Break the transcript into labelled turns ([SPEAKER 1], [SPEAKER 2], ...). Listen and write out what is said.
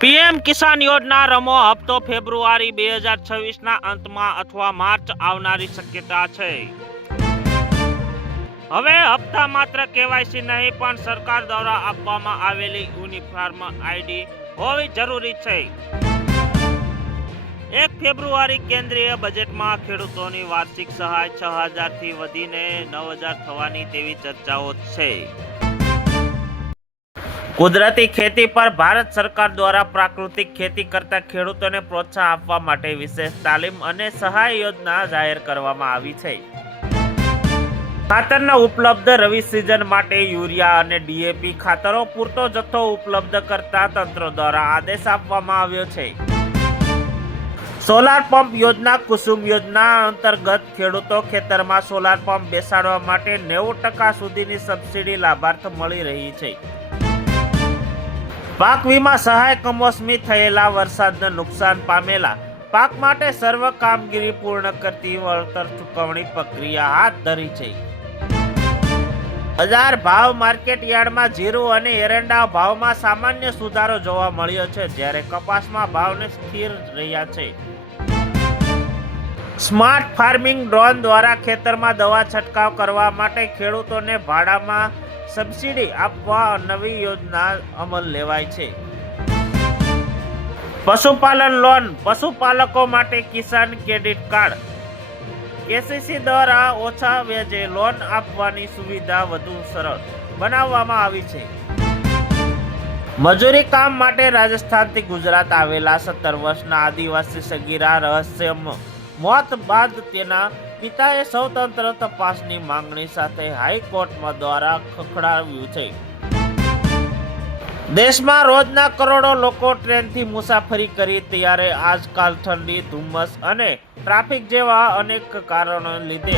[SPEAKER 1] PM કિસાન યોજના રમો હપ્તો ફેબ્રુઆરી બે હજાર છવ્વીસના અંતમાં અથવા માર્ચ આવનારી શક્યતા છે. હવે હપ્તા માત્ર કેવાયસી નહીં, પણ સરકાર દ્વારા આપવામાં આવેલી યુનિફોર્મ આઈડી હોવી જરૂરી છે. એક ફેબ્રુઆરી કેન્દ્રીય બજેટમાં ખેડૂતોની વાર્ષિક સહાય છ હજારથી વધીને નવ હજાર થવાની તેવી ચર્ચાઓ છે. કુદરતી ખેતી પર ભારત સરકાર દ્વારા પ્રાકૃતિક ખેતી કરતા ખેડૂતોને પ્રોત્સાહન આપવા માટે વિશેષ તાલીમ અને સહાય યોજના જાહેર કરવામાં આવી છે. ખાતરના ઉપલબ્ધ રવિ સિઝન માટે યુરિયા અને ડીએપી ખાતરો પૂરતો જથ્થો ઉપલબ્ધ કરતા તંત્ર દ્વારા આદેશ આપવામાં આવ્યો છે. સોલાર પંપ યોજના કુસુમ યોજના અંતર્ગત ખેડૂતો ખેતરમાં સોલાર પંપ બેસાડવા માટે નેવું ટકા સુધીની સબસિડી લાભાર્થ મળી રહી છે. પાક વીમા સહાય કમોસમી થયેલા વરસાદને નુકસાન પામેલા. પાક માટે સર્વ કામગીરી પૂર્ણ કરતી વળતર ચૂકવણી પ્રક્રિયા હાથ ધરી છે. બજાર ભાવ માર્કેટ યાર્ડમાં જીરું અને એરંડા ભાવમાં સામાન્ય સુધારો જોવા મળ્યો છે, જ્યારે કપાસમાં ભાવને સ્થિર રહ્યા છે. સ્માર્ટ ફાર્મિંગ ડ્રોન દ્વારા ખેતરમાં દવા છંટકાવ કરવા માટે ખેડૂતોને ભાડામાં સબસિડી આપવા નવી યોજના અમલ લેવાય છે. પશુપાલન લોન પશુપાલકો માટે કિસાન ક્રેડિટ કાર્ડ. કેસીસી દ્વારા ઓછા વ્યાજે લોન આપવાની સુવિધા વધુ સરળ બનાવવામાં આવી છે. મજૂરી કામ માટે રાજસ્થાનથી ગુજરાત આવેલા સત્તર વર્ષના આદિવાસી સગીરા રહસ્ય મોત બાદ તેના પિતાએ સ્વતંત્ર તપાસની માંગણી સાથે હાઈકોર્ટમાં દ્વારા ખખડાવ્યું છે. દેશમાં રોજના કરોડો લોકો ટ્રેનથી મુસાફરી કરી ત્યારે આજકાલ ઠંડી, ધુમ્મસ અને ટ્રાફિક જેવા અનેક કારણો લીધે